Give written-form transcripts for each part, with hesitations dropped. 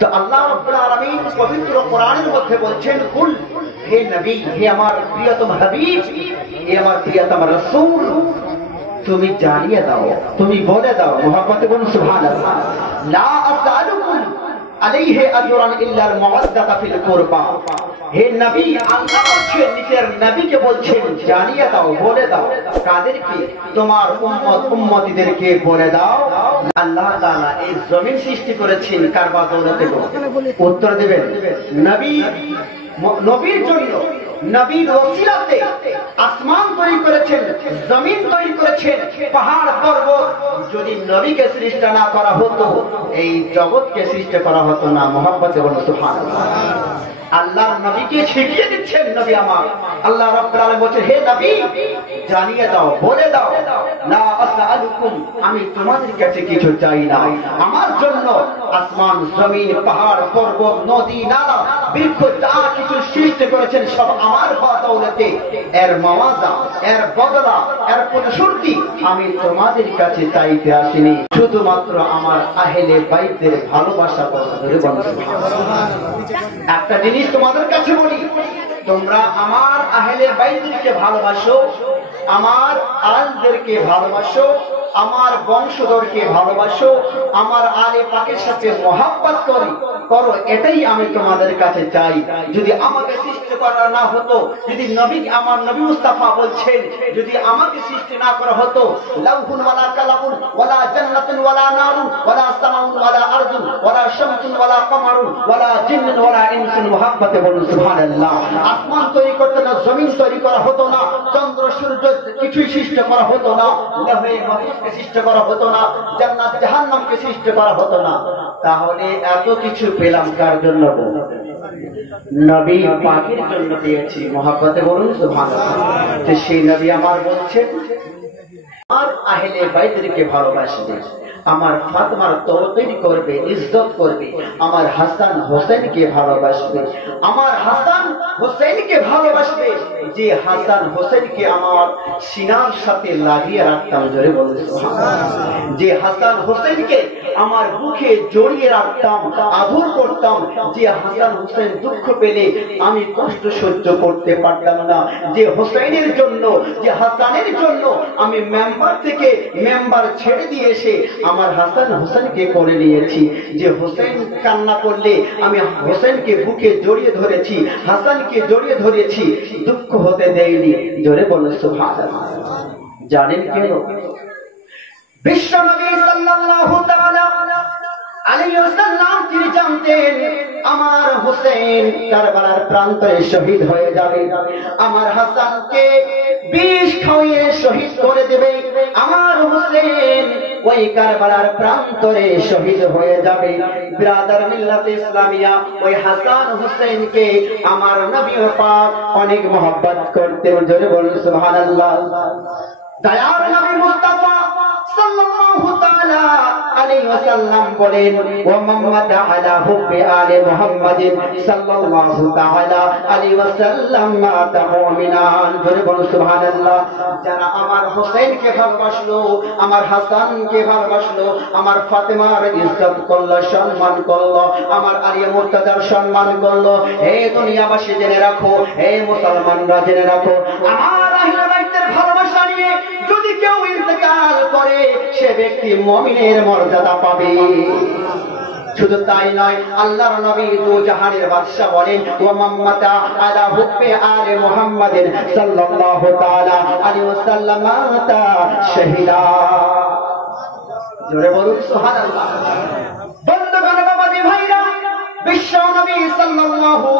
তো আল্লাহ রাব্বুল আলামিন পবিত্র কোরআনের মধ্যে বলছেন, কুল, হে নবী, হে আমার প্রিয়তম হাবিব, হে আমার প্রিয়তম রাসূল, তুমি জানিয়ে দাও, তুমি বলে দাও, মুহাম্মদ বলুন সুবহানাল্লাহ, লা আসআলুকুম আলাইহি আজরান ইল্লা আল মাওয়াদ্দাতা ফিল কুরবা। হে নবী, আল্লাহ বলছেন নিজের নবীকে বলছেন জানিয়ে দাও, বলে দাও, কাদেরকে? তোমার উম্মতিদেরকে বলে দাও আল্লাহ তাআলা এই জমিন সৃষ্টি করেছেন কার বদৌলতে? উত্তর দেবেন নবীর জন্য, নবীর ওসিলাতে আসমান তৈরি করেছেন, জমিন তৈরি করেছেন, পাহাড় পর্বত। যদি নবীকে সৃষ্টি না করা হতো এই জগৎকে সৃষ্টি করা হতো না। মুহাম্মদ বলুন সুবহানাল্লাহ। আল্লাহ নবীকে শিখিয়ে দিচ্ছেন, নবী আমার। আল্লাহ রাব্বুল আলামিন বলেন, হে নবী, জানিয়ে দাও, বলে দাও, লা আসআলুকুম, আমি তোমাদের কাছে কিছু চাই না। আমার জন্য আসমান, জমিন, পাহাড়, পর্বত, নদী, নালা, বৃক্ষ যা কিছু সৃষ্টি করেছেন সব আমার বদৌলতে। এর মাওয়াজা, এর বদলা, এর প্রতিশ্রুতি আমি তোমাদের কাছে চাইতে আসিনি, শুধুমাত্র আমার আহলে বাইতের ভালোবাসা কথা ধরে বলছি। একটা জিনিস তোমাদের কাছে বলি, তোমরা আমার আহলে বাইতকে ভালোবাসো, আমার আলদেরকে ভালোবাসো, আমার বংশধরকে ভালোবাসো, আমার আলে পাকের সাথে মহব্বত করো, এটাই আমি তোমাদের কাছে চাই। যদি আমাকে সৃষ্টি করা না হতো, যদি নবী, আমার নবী মুস্তাফা বলছেন, যদি আমাকে সৃষ্টি না করা হতো, লাউহুন ওয়ালা কালামুন ওয়ালা জান্নাতুন ওয়ালা নারুন ওয়ালা সামাউন ওয়ালা আরদুন ওয়ালা শামসুন ওয়ালা কমারুন ওয়ালা জিন্নুন ওয়ালা ইনসুন। মুহাম্মদে বলুন সুবহানাল্লাহ। আসমান তৈরি করতে না, জমিন তৈরি করা হতো না, চন্দ্র সূর্য কিছুই সৃষ্টি করা হতো না, লৌহে মাহফুজকে সৃষ্টি করা হতো না, জান্নাত জাহান্নামকে সৃষ্টি করা হতো না। তাহলে এত কিছু পেলাম কার জন্য? নবী পাকের জন্য পেয়েছি। মুহাম্মদে বলুন সুবহানাল্লাহ। তো সেই নবী আমার বলছেন, আর আহলে বাইতকে ভালোবাসবে, আমার ফাতেমার তওকীর করবে, ইজ্জত করবে, আমার হাসান হোসেনকে ভালোবাসবে, আমার হাসান হোসেনকে ভালোবাসবে, যে হাসান হোসেনকে আমার সিনার সাথে লাগিয়ে রাখতাম, জোরে বলুন সুবহানাল্লাহ, যে হাসান হোসেনকে আমার বুকে জড়িয়ে রাখতাম, আদর করতাম, যে হাসান হোসেন দুঃখ পেলে আমি কষ্ট সহ্য করতে পারতাম না, যে হোসেনের জন্য, যে হাসানের জন্য আমি মেম্বার থেকে মেম্বার ছেড়ে দিয়ে এসে আমার হাসান হোসেনকে করে নিয়েছি, যে হোসেন কান্না করলে আমি হোসেনকে বুকে জড়িয়ে ধরেছি, হাসানকে জড়িয়ে ধরেছি, দুঃখ হতে দেয়নি। জোরে বলুন সুবহানাল্লাহ। জানেন কেন? বিশ্ব নবী সাল্লাল্লাহু তাআলা আলাইহি ওয়াসাল্লাম তিনি জানতেন আমার হোসেন কারবালার প্রান্তরে শহীদ হয়ে যাবে, আমার হাসানকে বিষ খাইয়ে শহীদ করে দেবে, আমার হোসেন ওই কারবালার প্রান্তরে শহীদ হয়ে যাবে। বিরাদার মিল্লাতে ইসলামিয়া ওই হাসান হোসেনকে আমার নবী পাক অনেক মহব্বত করতেন। জোরে বলুন সুবহানাল্লাহ। দয়ার নবী মুস্তাফা সাল্লাল্লাহু তাআলা আলাইহি ওয়াসাল্লাম বলেন, ওয়া মাম্মাদ আলা হুব্বি আলি মুহাম্মাদিন সাল্লাল্লাহু তাআলা আলাইহি ওয়াসাল্লাম মাতা মুমিনান। জোরে বলুন সুবহানাল্লাহ। যারা আমার হোসেনকে ভালোবাসলো, আমার হাসানকে ভালোবাসলো, আমার ফাতেমার ইজ্জত করলো, সম্মান করলো, আমার আলিয়া মুর্তাজার সম্মান করলো, হে দুনিয়াবাসী জেনে রাখো, হে মুসলমানরা জেনে রাখো, আমার আহলে বাইতের ভালোবাসা নিয়ে যদি কেউ ইন্তেকাল করে সে ব্যক্তি মুমিনের মর্যাদা পাবে। শুধু তাই নয়, আল্লাহর নবী দু জাহানের বাদশা বলেন, ওয়া মাম্মাতা আলা হুব্বি আলি মুহাম্মাদিন সাল্লাল্লাহু তাআলা আলাইহি ওয়াসাল্লাম মাতা শাহিদা। জোরে বলুন সুবহানাল্লাহ। বন্ধুগণ, বাবাজি ভাইরা, বিশ্ব নবী সাল্লাল্লাহু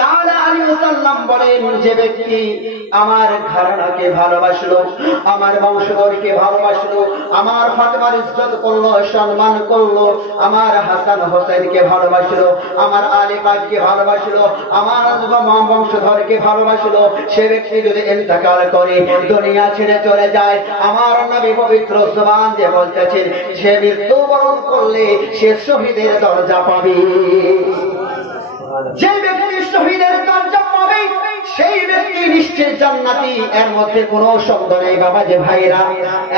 তাআলা আলাইহি ওয়াসাল্লাম বলেন, যে ব্যক্তি আমার ঘরানাকে ভালোবাসলো, আমার বংশধরকে ভালোবাসলো, আমার ফাতেমার ইজ্জত করলো, সম্মান করলো, আমার হাসান হোসেনকে ভালোবাসলো, আমার আলে পাককে ভালোবাসলো, আমার বংশধরকে ভালোবাসলো, সে ব্যক্তি যদি ইন্তেকাল করে, দুনিয়া ছেড়ে চলে যায়, আমার নবী পবিত্র জবান দিয়ে বলতেছেন, সে মৃত্যুবরণ করলে সে শহীদের দরজা পাবে। যে ব্যক্তি শহীদের দরজা পাবে সেই ব্যক্তি নিশ্চয় জান্নাতি, এর মধ্যে কোনো সন্দেহ নেই বাবাজি ভাইরা,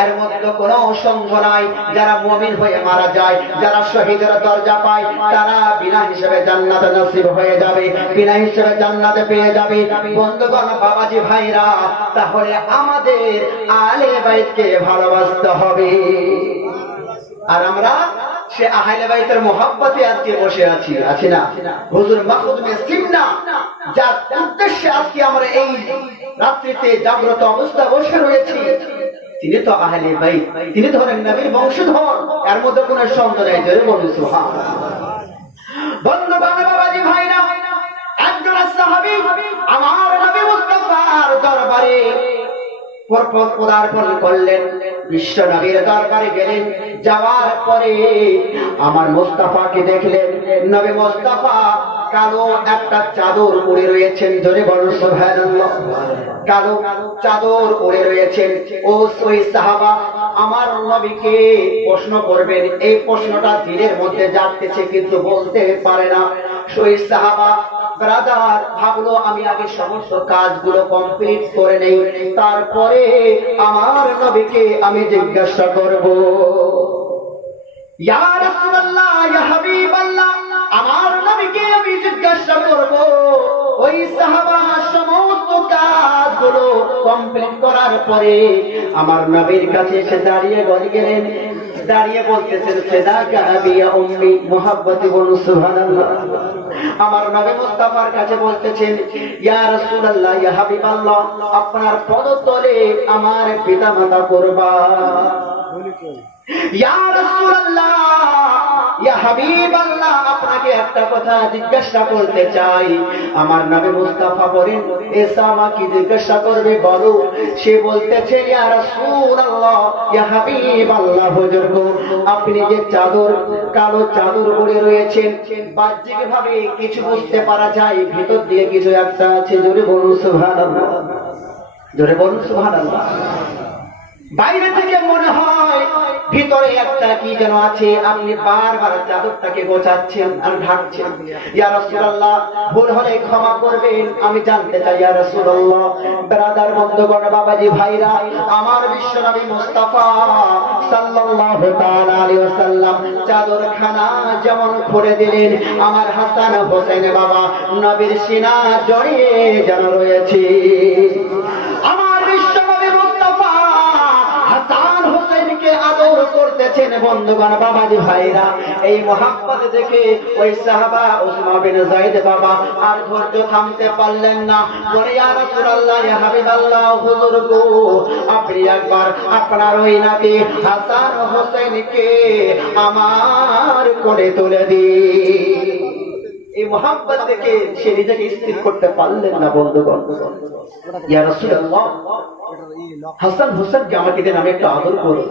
এর মধ্যে কোনো সন্দেহ নাই। যারা মুমিন হয়ে মারা যায়, যারা শহীদের দরজা পায়, তারা বিনা হিসেবে জান্নাতে নসিব হয়ে যাবে, বিনা হিসেবে জান্নাতে পেয়ে যাবে। বন্ধুগণ বাবাজি ভাইরা, তাহলে আমাদের আহলে বাইতকে ভালোবাসতে হবে। আর আমরা সে আহলে বাইতের মোহাব্বতে আজকে বসে আছি না? হুজুর মাকদুমে সিমনা যার উদ্দেশ্যে আজকে আমরা এই রাত্রিতে জাগ্রত অবস্থা বসে রয়েছি, তিনি তো আহলে বাইত, তিনি তো হলেন নবীর বংশধর, এর মধ্যে কোনো সন্দেহ নেই। জোরে বলুন সুবহানাল্লাহ। বন্ধুগণ বাবাজি ভাইরা, একজন সাহাবী আমার নবী মুস্তাফার দরবারে পদার্পণ করলেন, বিশ্ব নবীর দরবারে গেলেন। যাওয়ার পরে আমার মুস্তাফাকে দেখলেন, নবী মুস্তাফা কালো একটা চাদর পরে রয়েছেন। জোরে বলুন সুবহানাল্লাহ। কালো চাদর পরে রয়েছেন। ও ওই সাহাবা আমার নবীকে প্রশ্ন করবেন, এই প্রশ্নটা দিলের মধ্যে জাগতেছে কিন্তু বলতে পারে না। ওই সাহাবা ব্রাদার ভাবলো আমি আগে সমস্ত কাজগুলো কমপ্লিট করে নেই, তারপরে আমার নবীকে আমি জিজ্ঞাসা করব। ইয়া রাসূলুল্লাহ, ইয়া হাবিবাল্লাহ, আমার নবীকে আমি জিজ্ঞাসা করব। ওই সাহাবা সমস্ত কাজগুলো কমপ্লিট করার পরে আমার নবীর কাছে এসে দাঁড়িয়ে গেলেন, দাঁড়িয়ে বলতেছেন সাদাকা আবিয়া উম্মি, মুহাব্বতে বলুন সুবহানাল্লাহ। আমার নবী মুস্তাফার কাছে বলতেছেন, ইয়া রাসূলুল্লাহ, ইয়া হাবিবাল্লাহ, আপনার পদতলে আমার পিতামাতা কুরবান। ইয়া রাসূলুল্লাহ, ইয়া হাবিবাল্লাহ, আপনাকে একটা কথা জিজ্ঞাসা করতে চাই। আমার নবী মুস্তাফা বলেন, এসামা কি জিজ্ঞাসা করবে বলো। সে বলতেছে, ইয়া রাসূলুল্লাহ, ইয়া হাবিবাল্লাহ, হুজুর গো, আপনি যে চাদর, কালো চাদর পরে রয়েছেন, বাহ্যিক ভাবে কিছু বুঝতে পারা যায়, ভিতর দিয়ে কিছু একটা আছে। জোরে বলুন সুবহানাল্লাহ, জোরে বলুন সুবহানাল্লাহ। বাইরে থেকে মনে হয় ভিতরে একটা কি যেন আছে, আপনি বারবার চাদরটাকে গোছাচ্ছেন আর ঢাকছেন। ইয়া রাসূলুল্লাহ, ভুল হলে ক্ষমা করবেন, আমি জানতে চাই ইয়া রাসূলুল্লাহ। ব্রাদার বন্ধুগণ বাবাজি ভাইরা, আমার বিশ্বনবী মুস্তাফা সাল্লাল্লাহু তাআলা আলাইহি ওয়াসাল্লাম চাদরখানা যেমন খুলে দিলেন, আমার হাসান হোসেন বাবা নবীর সিনা জড়িয়ে যেন রয়েছে। আমার বিশ্বনবী মুস্তাফা হাসান হোসেনকে আদর করতেছেন। বন্ধুগণ বাবাজি ভাইরা, এই মোহাব্বত দেখে ওই সাহাবা উসমা বিন যায়েদ বাবা আর ধৈর্য থামতে পারলেন না। বলে, ইয়া রাসূলুল্লাহ, ইয়া হাবিবাল্লাহ, হুজুর গো, আপনি একবার আপনার ওই নাতি হাসান হোসেনকে আমার কোলে তুলে দিন। এই মোহাব্বত দেখে সে নিজেকে স্থির করতে পারলেন না। বন্ধুগণ, ইয়া রাসূলুল্লাহ, হাসান হোসেনকে আমাকে দেন, আমি একটু আদর করব।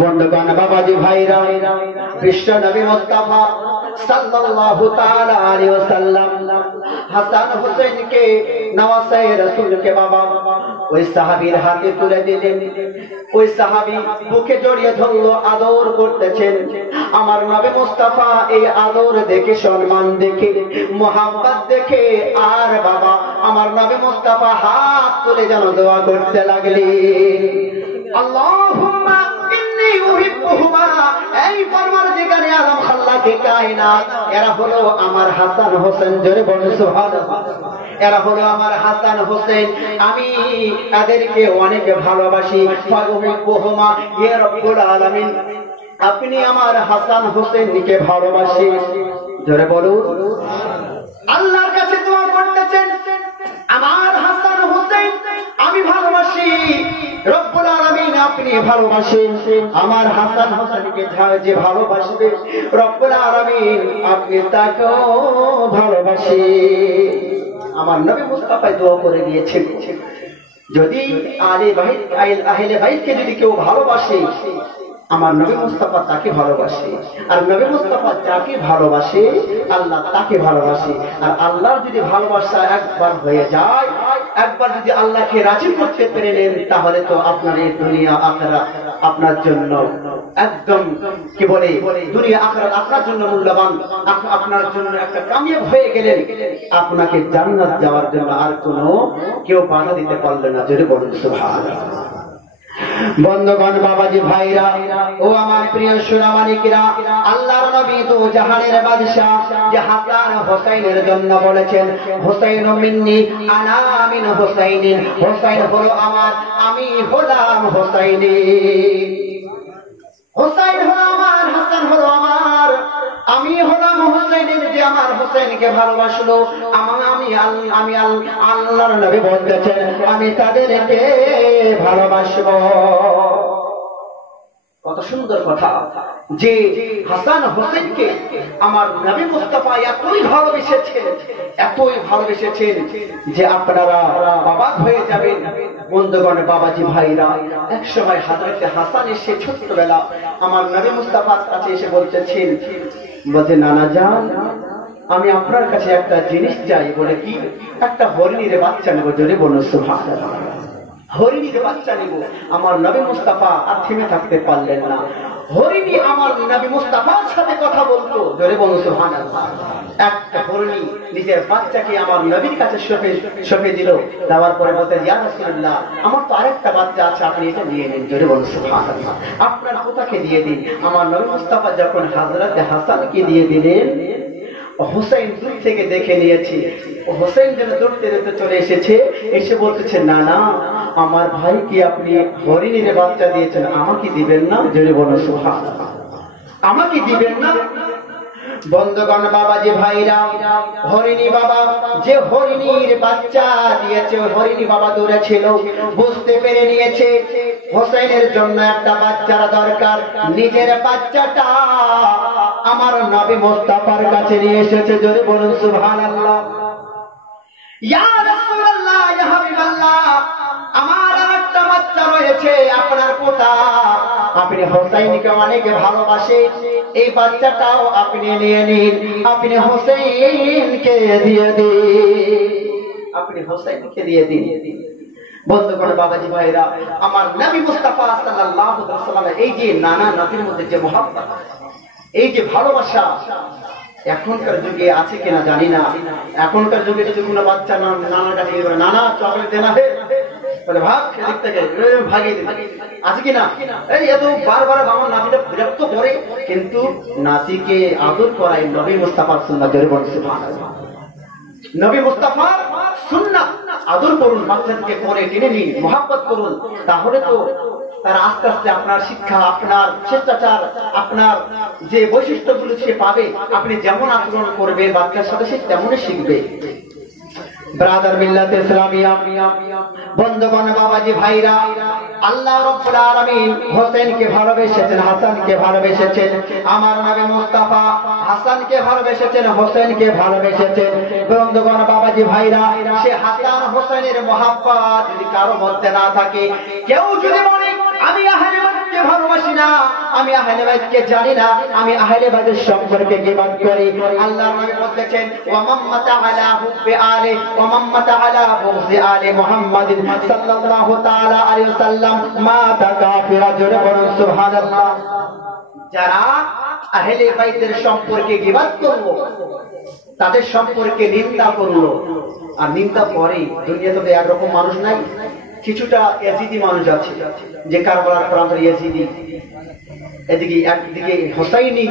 বন্ধুগণ বাবাজি ভাইরা, বিশ্ব নবী মুস্তাফা সাল্লাল্লাহু তাআলা আলাইহি ওয়াসাল্লাম হাসান হোসেনকে নওয়াসে রাসূলকে বাবা ওই সাহাবীর হাতে তুলে দিলেন। ওই সাহাবী বুকে জড়িয়ে ধরলো, আদর করতেছেন। আমার নবী মুস্তাফা এই আদর দেখে, সম্মান দেখে, মোহাব্বত দেখে আর বাবা আমার নবী মুস্তাফা হাত তুলে যেন দোয়া করতে লাগলেন, আল্লাহুম্মা ইন্নী উহিব্বুহুমা, এই পরওয়ারদিগারে আলম খাল্লাকে কায়নাত, এরা হলো আমার হাসান হোসেন। জোরে বলুন সুবহানাল্লাহ। এরা হলো আমার হাসান হোসেন, আমি এদেরকে অনেক ভালোবাসি। ফাউহিব্বুহুমা, ইয়া রাব্বুল আলামিন, আপনি আমার হাসান হোসেনকে ভালোবাসেন। জোরে বলুন। আল্লাহর কাছে দোয়া করতেছেন, আমার হাসান হোসেন আমি ভালোবাসি, রব্বুল আলামিন আপনি ভালোবাসেন। আমার হাসান হোসেনকে যে ভালোবাসবে, রব্বুল আলামিন আপনি তাকেও ভালোবাসেন। আমার নবী মুস্তাফা দোয়া করে দিয়েছেন, যদি আহলে বাইতকে যদি কেউ ভালোবাসে, আমার নবী মুস্তাফা তাকে ভালোবাসে, আর নবী মুস্তাফা যাকে ভালোবাসে আল্লাহ তাকে ভালোবাসে। আর আল্লাহর যদি ভালোবাসা একবার হয়ে যায়, একবার যদি আল্লাহকে রাজি করতে পেরে নেন, তাহলে তো আপনার এই দুনিয়া আখিরাত আপনার জন্য একদম কি বলে দুনিয়া আখিরাত আপনার জন্য মূল্যবান, আপনার জন্য একটা কামিয়াব হয়ে গেলেন। আপনাকে জান্নাত যাওয়ার জন্য আর কোনো কেউ বাধা দিতে পারবে না। যদি বলুন সুবহানাল্লাহ। বন্ধুগণ, বাবাজি ভাইরা ও আমার প্রিয় সোনামানিকেরা, আল্লাহর নবী তো জাহানের বাদশা যে হাসান হোসেনের জন্য বলেছেন, হোসেন মিন্নি আনা মিন হোসেইন, হোসেন হলো আমার, আমি হলাম হোসেইনি। হোসেন হলো আমার, হাসান হলো আমার, আমি হলাম হোসেনের যে আমার হোসেনকে ভালোবাসলো। আমি আল্লাহর নবী বলতেছেন আমি তাদেরকে ভালোবাসবো। কত সুন্দর কথা যে হাসান হোসেনকে আমার নবী মুস্তাফা এতই ভালোবেসেছেন যে আপনারা অবাক হয়ে যাবেন। বন্ধুগণ, বাবাজি ভাইরা, এক সময় হযরত হাসান এসে ছোট্টবেলা আমার নবী মুস্তাফার কাছে এসে বলতেছেন, বলতে নানা জান আমি আপনার কাছে একটা জিনিস চাই। বলে কি? একটা হরিণীর বাচ্চা নেব। জোরে বলুন সুবহানাল্লাহ। হরিণীর বাচ্চা নেব। আমার নবী মুস্তাফা আর থেমে থাকতে পারলেন না। হরিণী আমার নবী মুস্তাফার সাথে কথা বলতো। জোরে বলুন সুবহানাল্লাহ। একটা হরিণী নিজের বাচ্চাকে আমার নবীর কাছে সঁপে দিল। দেওয়ার পরে বলতে, ইয়া রাসূলুল্লাহ আমার তো আরেকটা বাচ্চা আছে, আপনি এটা নিয়ে নিন। জোরে বলুন সুবহানাল্লাহ। আপনার পোতাকে দিয়ে দিন। আমার নবী মুস্তাফা যখন হযরত হাসানকে দিয়ে দিলেন, হোসেন দূর থেকে দেখে নিয়েছি। হোসেন যেন দৌড়তে দৌড়তে চলে এসেছে, এসে বলতেছে, না না আমার ভাইকে আপনি হরিণীর বাচ্চা দিয়েছেন, আমাকে দিবেন না? জোরে বলুন সুবহানাল্লাহ। আমাকে দিবেন না? বন্ধুগণ, বাবাজি ভাইরা, হরিণী বাবা যে হরিণীর বাচ্চা দিয়েছে, হরিণী বাবা দূরে ছিল, বুঝতে পেরে নিয়েছে হোসেনের জন্য একটা বাচ্চার দরকার। নিজের বাচ্চাটা আমার নবী মুস্তাফার কাছে নিয়ে এসেছে। জোরে বলুন সুবহানাল্লাহ। ইয়া রাসূলুল্লাহ, ইয়া হাবিবাল্লাহ, আমার একটা বাচ্চা রয়েছে, আপনার পোতা, আপনি হোসেনকে অনেক ভালোবাসে, এই বাচ্চাটাও আপনি নিয়ে নিন, আপনি হোসেনকে দিয়ে দিন, আপনি হোসেনকে দিয়ে দিন। বন্ধুগণ, বাবাজি ভাইরা, আমার নবী মুস্তাফা সাল্লাল্লাহু আলাইহি ওয়াসাল্লাম এই যে নানা নাতির মধ্যে যে মহব্বত, এই যে ভালোবাসা এখনকার যুগে আছে কিনা জানি না। এখনকার যুগে যদি কোনো বাচ্চা নানা কাছে নানা চকলেট দেনা হে বলে ভাগ সেদিক থেকে ভাগিয়ে দিন, আছে কিনা? এই এত বারবার আমার নাতিটা বিরক্ত করে, কিন্তু নাতিকে আদর করাই নবী মুস্তাফার সুন্নাত। জোরে বলুন সুবহানাল্লাহ। নবী মুস্তাফার সুন্নাত আদর করুন, বাচ্চাকে পরে টেনে নিন, মহব্বত করুন, তাহলে তো তারা আস্তে আস্তে আপনার শিক্ষা, আপনার শিষ্টাচার, আপনার যে বৈশিষ্ট্যগুলো সে পাবে, আপনি যেমন আচরণ করবেন বাচ্চার সাথে সে তেমনই শিখবে। ব্রাদার মিল্লাত ইসলামিয়া, বন্ধুগণ, বাবাজি ভাইরা, আল্লাহ রাব্বুল আলামিন হোসেনকে ভালোবেসেছেন, হাসানকে ভালোবেসেছেন। আমার নবী মুস্তাফা হাসানকে ভালোবেসেছেন, হোসেনকে ভালোবেসেছেন। বন্ধুগণ, বাবাজি ভাইরা, সে হাসান হোসেনের মহব্বত যদি কারো মধ্যে না থাকে, কেউ যদি বলে আমি আহলে বাইতকে ভালোবাসি না, আমি আহলে বাইতকে জানি না, আমি আহলে বাইতের সম্পর্কে গীবত করি, আল্লাহর নবী বলেছেন, ওয়া মাম্মাতা আলা হুব্বি আলি ওয়া মাম্মাতা আলা বুগজি আলি মুহাম্মাদিন সাল্লাল্লাহু তাআলা আলাইহি ওয়াসাল্লাম মা তাকাফিরা। জোরে বলুন সুবহানাল্লাহ। যারা আহলে বাইতের সম্পর্কে গীবত করলো, তাদের সম্পর্কে নিন্দা করলো, আর নিন্দা করে, দুনিয়াতে তো একরকম মানুষ নাই, কিছুটা ইয়াজিদি মানুষ আছে যে কারবালার প্রান্তর ইয়াজিদি, এদিকে একদিকে হোসাইনি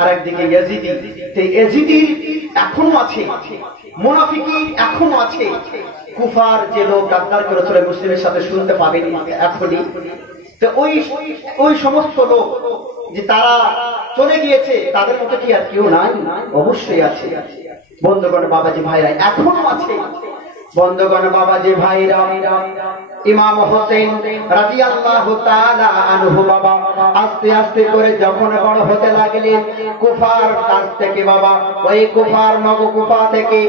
আর একদিকে ইয়াজিদি। সেই ইয়াজিদি এখনো আছে, মুনাফিকি এখনো আছে। কুফার যে লোক গাদ্দার করেছিল মুসলিমের সাথে শুনতে পাবেনি এখনই, তো ওই সমস্ত লোক যে তারা চলে গিয়েছে, তাদের মতো কি আর কেউ নাই? অবশ্যই আছে। বন্ধুগণ, বাবাজি ভাইরা, এখনো আছে। বন্ধুগণ, বাবাজি ভাইরা, ইমাম হোসেন রাদিয়াল্লাহু তাআলা আনহু বাবা আস্তে আস্তে করে যখন বড় হতে লাগলেন, কুফার কাছ থেকে বাবা, ওই কুফার নগর কুফা থেকে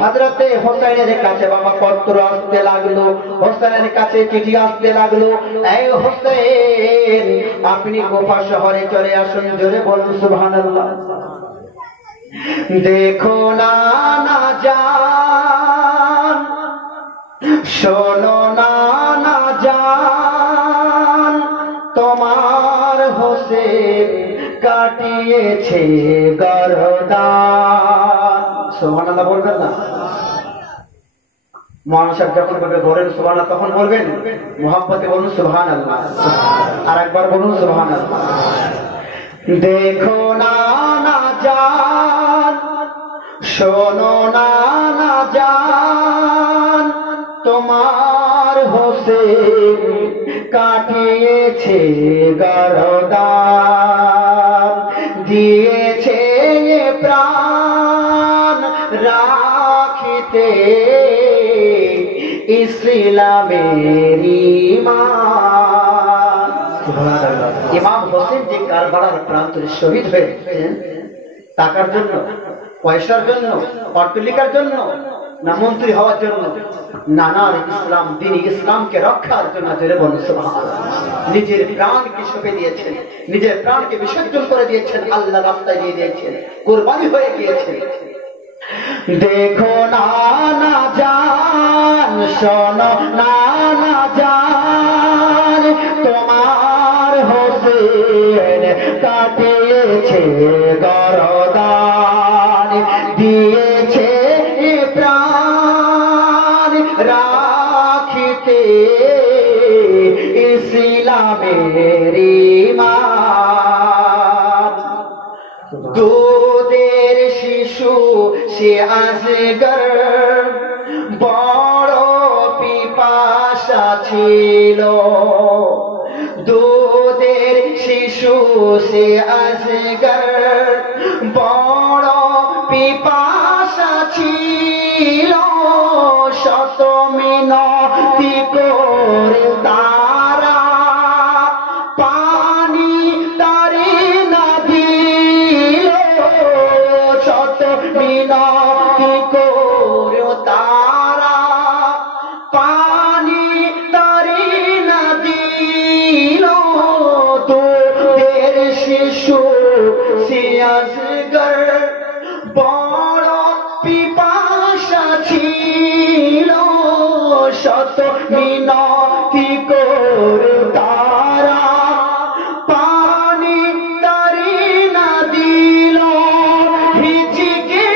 হযরতে হোসেনের কাছে বাবা পত্র আসতে লাগলো, হোসেনের কাছে চিঠি আসতে লাগলো, এই হোসেন আপনি কুফা শহরে চলে আসুন। জোরে বলুন সুবহানাল্লাহ। দেখো না না জান, শোনো না না জান, তোমার হোসেন কাটিয়েছে গরদান। সুবহানাল্লাহ বলবেন না? মৌলানা সাহেব যখন বলেন সুবহানাল্লাহ তখন বলবেন মুহাব্বতে বলুন সুবহানাল্লাহ, আর একবার বলুন সুবহানাল্লাহ। দেখো না না জান, শোনো না না জান, তোমার হোসেন কাটিয়েছে গরদান, দিয়েছে প্রাণ রাখিতে ইসলামের ঈমান। ইমাম হোসেন যে কারবালার প্রান্তরে শহীদ হয়েছেন, টাকার জন্য, পয়সার জন্য, অট্টালিকার জন্য না মন্ত্রী হওয়ার জন্য, নানার ইসলাম দিন ইসলামকে রক্ষার জন্য জোরে বলুন সুবহানাল্লাহ। নিজের প্রাণকে সঁপে দিয়েছেন, নিজের প্রাণকে বিসর্জন করে দিয়েছেন, আল্লাহ রাস্তায় দিয়ে দিয়েছেন, কুরবানি হয়ে গিয়েছেন। দেখো না না জান, শোনো না না জান, তোমার হোসেন কাটিয়েছে গরদান, দিয়েছে প্রাণ রাখিতে ইসলামের ঈমান। দুধের শিশু সে আজগর বড় পিপাসা ছিল, দুধের শিশু সে আজগর বড় পিপাসা ছিল, শত মিনতি করে তারা পানি তারে না দিল, শত মিনতি করে তারা পানি তারে না দিল, দুধের শিশু সে আজগর বড় পিপাসা ছিল, শত মিনতি করে তারা পানি তারে না দিল, হিচকে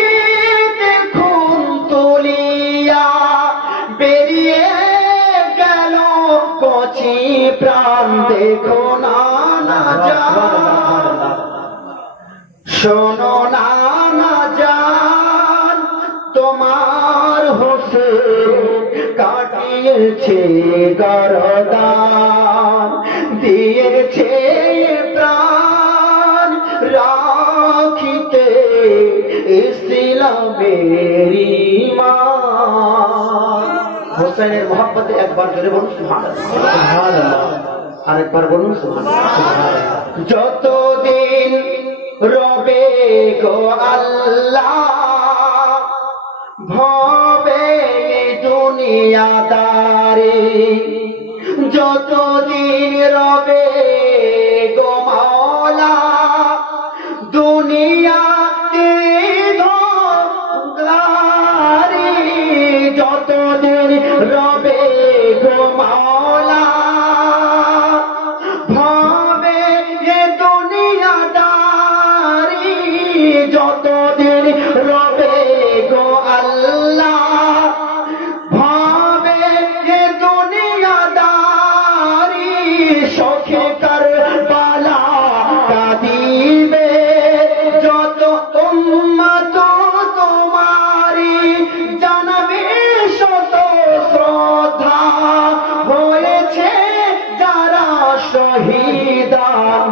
দেখুন তুলিয়া বেরিয়ে গেল কচি প্রাণ। দেখো না না জান, শোনো না না জান, তোমার হোসেন কাটিয়েছে গরদান, দিয়েছে প্রাণ রাখিতে ইসলামের ঈমান। হোসেনের মহব্বতে একবার জোরে বলুন সুবহানাল্লাহ, আরেকবার বলুন সুবহানাল্লাহ। যতদিন রবে গো আল্লাহ ভবে দুনিয়াদারি, যতদিন রবে গো মাওলা দুনিয়াতে ধোঁকারি, যতদিন রবে গো মাওলা ভবে দুনিয়াদারি, যতদিন রবে গো আল্লাহ ভাবে দুনিয়াদারি, শোকে কারবালা কাঁদিবে যত উম্মত তোমারি, জানাবে শত শ্রদ্ধা হয়েছে যারা শহীদান।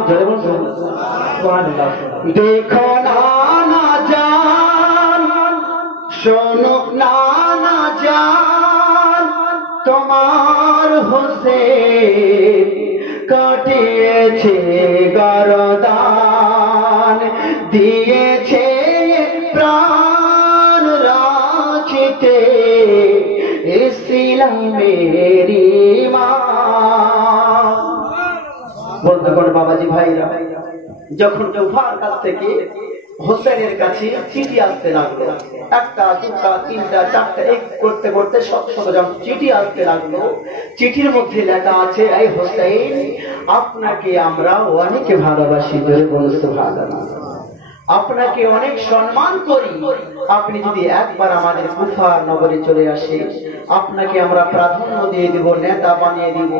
দেখো না না জান, শোনো না না জান, তোমার হোসেন কাটিয়েছে গরদান, দিয়েছে প্রাণ রাখিতে ইসলামের ঈমান। বন্ধুগণ, বাবাজি ভাইরা, যখন কুফার কাছ থেকে হোসেনের কাছে চিঠি আসতে লাগলো, একটা দুটা তিনটা চারটা এক করতে করতে শত জন চিঠি আসতে লাগলো। চিঠির মধ্যে লেখা আছে, এই হোসেন, আপনাকে আমরা অনেক ভালোবাসি, আপনাকে অনেক সম্মান করি। আপনি যদি একবার আমাদের কুফা নগরে চলে আসে, আপনাকে আমরা প্রাধান্য দিয়ে দিব, নেতা বানিয়ে দিব,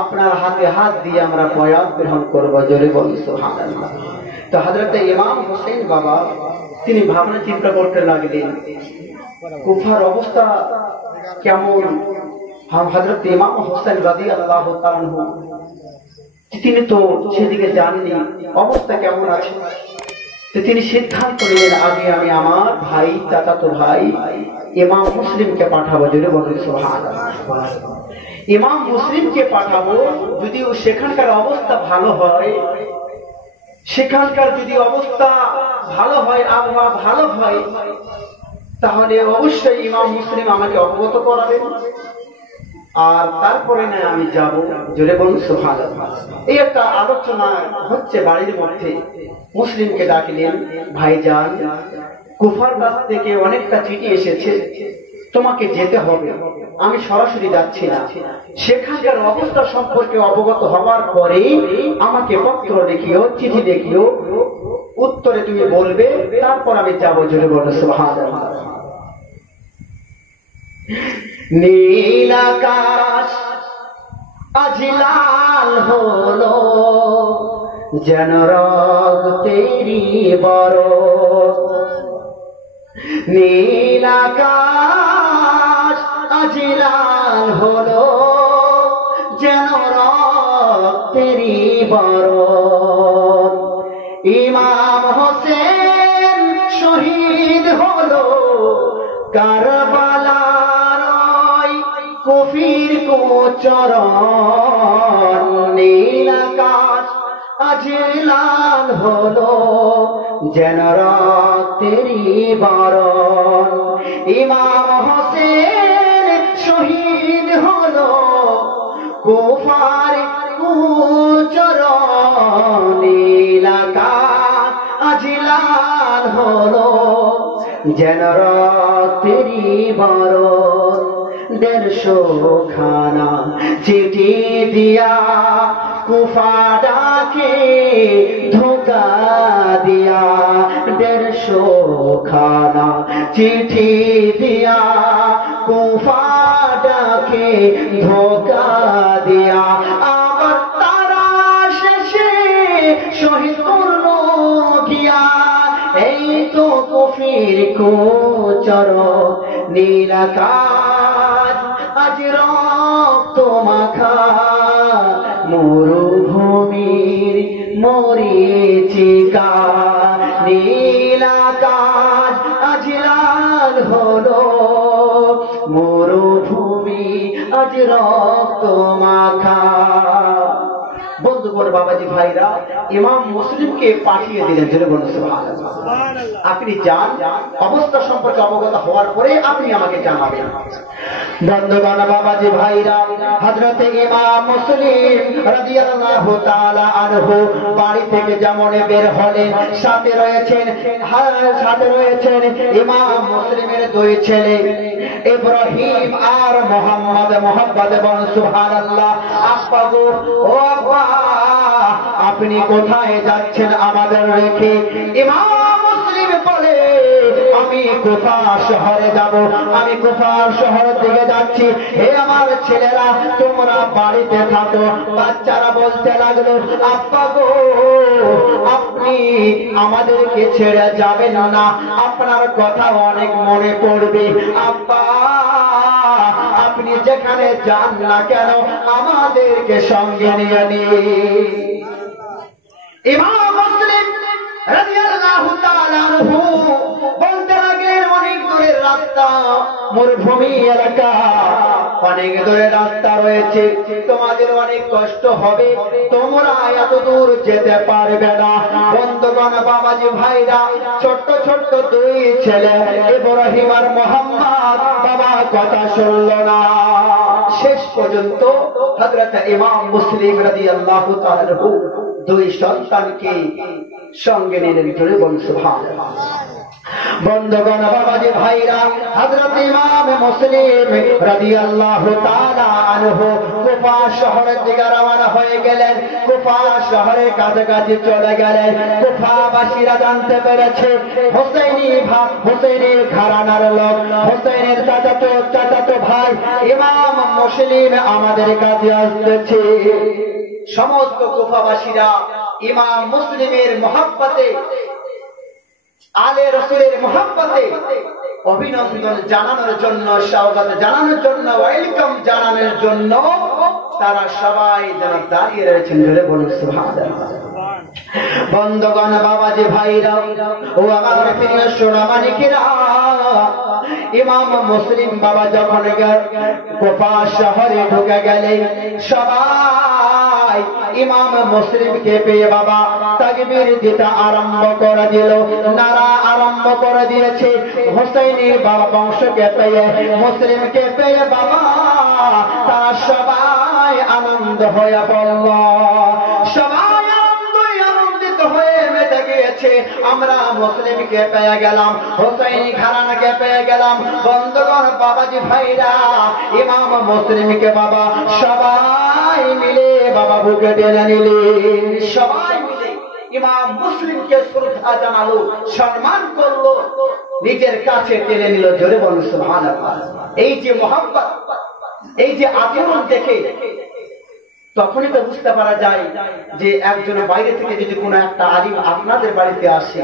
আপনার হাতে হাত দিয়ে আমরা বয়াত গ্রহণ করবো। জোরে বলি সুবহানাল্লাহ। তো হযরত ইমাম হোসেন বাবা তিনি ভাবনা চিন্তা করতে লাগলেন, কুফার অবস্থা কেমন। হযরত ইমাম হোসেন রাদিয়াল্লাহু তাআলা আনহু তিনি তো সেদিকে জাননি অবস্থা কেমন আছে। তিনি সিদ্ধান্ত নিলেন, আগে আমি আমার ভাই, চাচাতো ভাই ইমাম মুসলিমকে পাঠাবো। জোরে বলেন সুবহানাল্লাহ। ইমাম মুসলিমকে পাঠাবো, যদি সেখানকার অবস্থা ভালো হয়, সেখানকার যদি অবস্থা ভালো হয়, আবহাওয়া ভালো হয়, তাহলে অবশ্যই ইমাম মুসলিম আমাকে অবগত করাবেন, আর তারপরে না আমি যাব। জোরে বলুন সুবহানাল্লাহ। এই একটা আলোচনা হচ্ছে বাড়ির মধ্যে। মুসলিমকে ডাকলেন, ভাইজান, কুফার কাছ থেকে অনেকটা চিঠি এসেছে, তোমাকে যেতে হবে। আমি সরাসরি যাচ্ছি না, সেখানকার অবস্থা সম্পর্কে অবগত হওয়ার পরে আমাকে পত্র দেখিও, চিঠি দেখিও, উত্তরে তুমি বলবে, তারপর আমি যাবো। জোরে বলুন সুবহানাল্লাহ। নীল আকাশ আজ লাল হলো, যেন রক্তেরই বরফ। নীল আকাশ আজ লাল হলো, যেন রক্তেরই বরফ। ইমাম হোসেন শহীদ হলো কারবালার কুফির কোচরণ। নীল আকাশ আজ লাল হলো, যেন রক্তেরই বরণ। ইমাম হোসেন শহীদ হলো কুফার কোচরণ। নীল আকাশ আজ লাল হলো, যেন রক্তেরই বরণ। 150 খানা চিঠি দিয়া কুফা ডাকে ধোকা দিয়া। 150 খানা চিঠি দিয়া কুফা ডাকে ধোকা দিয়া। আবার তারা শেষে শহীদ করল গিয়া, এই তো কুফির কোচর। নীল আকাশ আজ রক্ত মাখা, মরুভূমির মরীচিকা। নীল আকাশ আজ লাল হলো, মরুভূমি আজ রক্ত মাখা। বন্ধুগণ, বাবাজি ভাইরা, ইমাম মুসলিমকে পাঠিয়ে দিলেন। জোরে বলুন সুবহানাল্লাহ। আপনি যান, অবস্থা সম্পর্কে অবগত হওয়ার পরে আপনি আমাকে জানাবেন। বন্ধুগণ, বাবাজি ভাইরা, হযরত ইমাম মুসলিম রাদিয়াল্লাহু তাআলা আনহু বাড়ি থেকে যেমন বের হলেন, সাথে রয়েছেন ইমাম মুসলিমের 2 ছেলে, ইব্রাহিম আর মোহাম্মদ। মোহাম্মদ বলুন সুবহানাল্লাহ। আব্বা গো, ও আব্বা, আপনি কোথায় যাচ্ছেন আমাদের রেখে? ইমাম মুসলিম বলে, আমি কুফা শহরে যাব, আমি কুফা শহরের দিকে যাচ্ছি। হে আমার ছেলেরা, তোমরা বাড়িতে থাকো। বাচ্চারা বলতে লাগলো, আব্বা গো, আপনি আমাদেরকে ছেড়ে যাবেন না, আপনার কথা অনেক মনে পড়বে। আব্বা, আপনি যেখানে যান না কেন, আমাদেরকে সঙ্গে নিয়ে নিন। ইমাম মুসলিম রাদিয়াল্লাহু তাআলা আনহু বলতে লাগলেন, অনেক দূরের রাস্তা, মরুভূমি এলাকা, অনেক দূরে রাস্তা রয়েছে, তোমাদের অনেক কষ্ট হবে, তোমরা এত দূর যেতে পারবে না। বন্ধুগণ, বাবাজি ভাইরা, ছোট্ট ছোট্ট দুই ছেলে ইব্রাহিম আর মোহাম্মদ বাবার কথা শুনল না। শেষ পর্যন্ত হযরত ইমাম মুসলিম রাদিয়াল্লাহু তাআলা আনহু দুই সন্তানকে সঙ্গে নিলেন। জোরে বলুন সুবহানাল্লাহ। বন্ধুগণ, বাবাজি ভাইরা, হযরত ইমাম মুসলিম রাদিয়াল্লাহু তাআলা আনহু কুফা শহরের দিকে রওনা হয়ে গেলেন। কুফা শহরের কাছাকাছি চলে গেলেন। কুফাবাসীরা জানতে পেরেছে হুসাইনের ঘরানার লোক, হুসাইনের চাচাতো ভাই ইমাম মুসলিম আমাদের কাছে আসতেছে। সমস্ত কুফাবাসীরা ইমাম মুসলিমের মহব্বতে, আলে রাসূলের মহব্বতে অভিনন্দন জানানোর জন্য, স্বাগত জানানোর জন্য, ওয়েলকাম জানানোর জন্য তারা সবাই যেন দাঁড়িয়ে রয়েছেন। জোরে বলুন সুবহানাল্লাহ। বন্ধুগণ, বাবাজি ভাইরা ও আমার প্রিয় সোনামানিকেরা, ইমাম মুসলিম বাবা যখন কুফা শহরে ঢুকে গেলেন, সবাই ইমাম মুসলিমকে পেয়ে বাবা তাকবীর দিতে আরম্ভ করে দিল, নারা আরম্ভ করে দিয়েছে। হুসাইনের বাবা বংশকে পেয়ে, মুসলিমকে পেয়ে বাবা তারা সবাই আনন্দ হয়ে পড়ল। সবাই আনন্দিত হয়ে মেতে গিয়েছে, আমরা মুসলিমকে পেয়ে গেলাম, হুসাইনি ঘরানাকে পেয়ে গেলাম। বন্ধুগণ, বাবাজি ভাইরা, ইমাম মুসলিমকে বাবা সবাই মিলে বাবা বুকে টেনে নিলেন। সবাই মিলে ইমাম মুসলিমকে শ্রদ্ধা জানালো, সম্মান করলো, নিজের কাছে টেনে নিল। জোরে বলুন সুবহানাল্লাহ। এই যে মহব্বত, এই যে আচরণ দেখে তখনই তো বুঝতে পারা যায় যে একজন বাইরে থেকে যদি কোনো একটা আলিম আপনাদের বাড়িতে আসে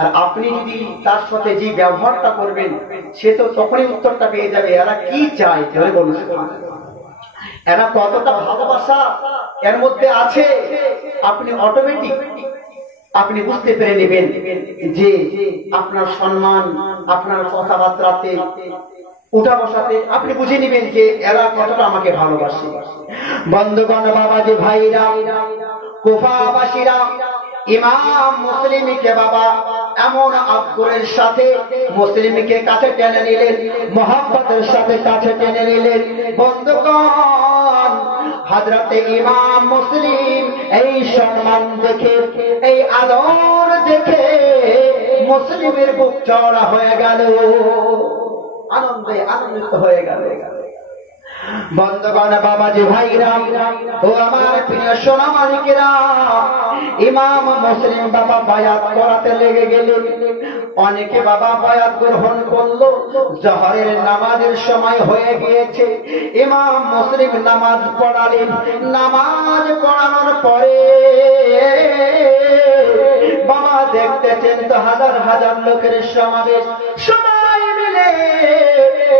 আর আপনি যদি তার সাথে যে ব্যবহারটা করবেন, সে তো তখনই উত্তরটা পেয়ে যাবে এরা কি চায়। জোরে বলুন সুবহানাল্লাহ। এরা কতটা ভালোবাসা এর মধ্যে আছে, আপনি অটোমেটিক আপনি বুঝতে পেরে নেবেন যে আপনার সম্মান, আপনার কথাবার্তাতে, উঠা বসাতে আপনি বুঝে নেবেন যে এরা কতটা আমাকে ভালোবাসে। বন্ধুগণ, বাবাজি ভাইরা, কুফাবাসীরা ইমাম মুসলিমকে বাবা এমন আগ্রহের সাথে মুসলিমকে কাছে টেনে নিলেন, মহব্বতের সাথে কাছে টেনে নিলেন। বন্ধুগণ, হযরতে ইমাম মুসলিম এই সম্মান দেখে, এই আদর দেখে মুসলিমের বুক চওড়া হয়ে গেল, আনন্দে আনন্দিত হয়ে গেল। বন্ধুগণ, বাবাজি ভাইরা ও আমার প্রিয় সোনামানিকেরা, ইমাম মুসলিম বাবা বায়াত করাতে লেগে গেলেন। অনেকে বাবা বায়াত গ্রহণ করলো। জোহরের নামাজের সময় হয়ে গিয়েছে, ইমাম মুসলিম নামাজ পড়ালেন। নামাজ পড়ানোর পরে বাবা দেখতেছেন তো হাজার হাজার লোকের সমাবেশ, সবাই মিলে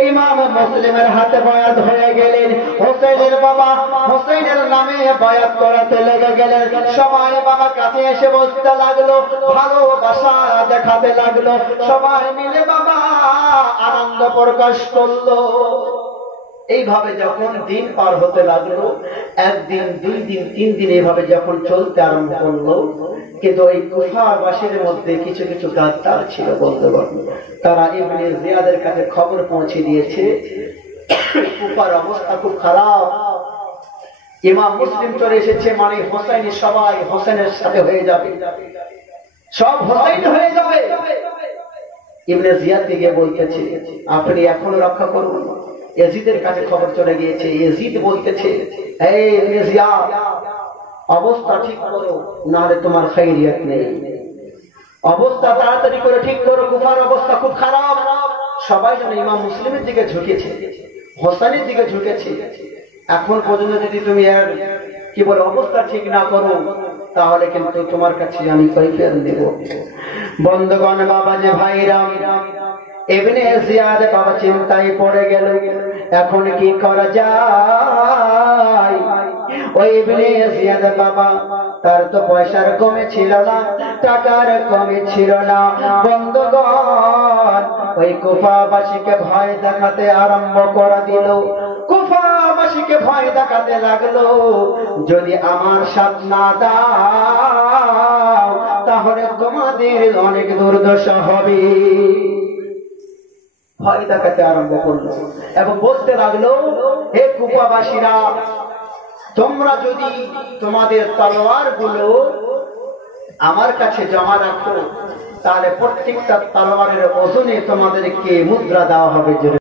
ইমাম মুসলিমের হাতে বায়াত হয়ে গেলেন। হুসাইনের বাবা হুসাইনের নামে বায়াত করাতে লেগে গেলেন। সবাই বাবা কাছে এসে বলতে লাগলো, ভালোবাসা দেখাতে লাগলো, সবাই মিলে বাবা আনন্দ প্রকাশ করলো। এইভাবে যখন দিন পার হতে লাগলো, একদিন, দুই দিন, তিন দিন এইভাবে যখন চলতে আরম্ভ করলো, কিন্তু এই কুফাবাসীর মধ্যে কিছু কিছু গাদ্দার ছিল। বন্ধুগণ, তারা ইবনে জিয়াদের কাছে খবর পৌঁছে দিয়েছে কুফার অবস্থা খুব খারাপ, ইমাম মুসলিম চলে এসেছে, মানে হোসাইনি সবাই হোসেনের সাথে হয়ে যাবে, সব হোসাইনি হয়ে যাবে। ইবনে জিয়াদ দিকে বলতেছে, আপনি এখনো রক্ষা করুন। ইয়াজিদের কাছে খবর চলে গিয়েছে, ইয়াজিদ বলতেছে, এই ইবনে জিয়াদ, অবস্থা ঠিক করো, নাহলে তোমার খাইরিয়াত নেই। অবস্থা তাড়াতাড়ি করে ঠিক করো, কুফার অবস্থা খুব খারাপ। সবাই যেন ইমাম মুসলিমের দিকে ঝুঁকেছে, হোসেনের দিকে ঝুঁকেছে। এখন পর্যন্ত যদি তুমি আর কি বলে অবস্থা ঠিক না করো, তাহলে কিন্তু তোমার কাছে আমি কৈফিয়ত দেব। বন্ধুগণ, বাবাজি ভাইরা, ইবনে জিয়াদ বাবা চিন্তায় পড়ে গেল, এখন কি করা যায়। ওই ইবনে জিয়াদ বাবা তার তো পয়সার কমে ছিল না, টাকার কমে ছিল না। বন্ধুগণ, ওই কুফাবাসীকে ভয় দেখাতে আরম্ভ করে দিল। কুফাবাসীকে ভয় দেখাতে লাগলো, যদি আমার সাথ না দাও তাহলে তোমাদের অনেক দুর্দশা হবে। ভয় দেখাতে আরম্ভ করলো এবং বলতে লাগলো, হে কুফাবাসীরা, তোমরা যদি তোমাদের তলোয়ার গুলো আমার কাছে জমা রাখো, তাহলে প্রত্যেকটা তলোয়ারের ওজনে তোমাদেরকে মুদ্রা দেওয়া হবে।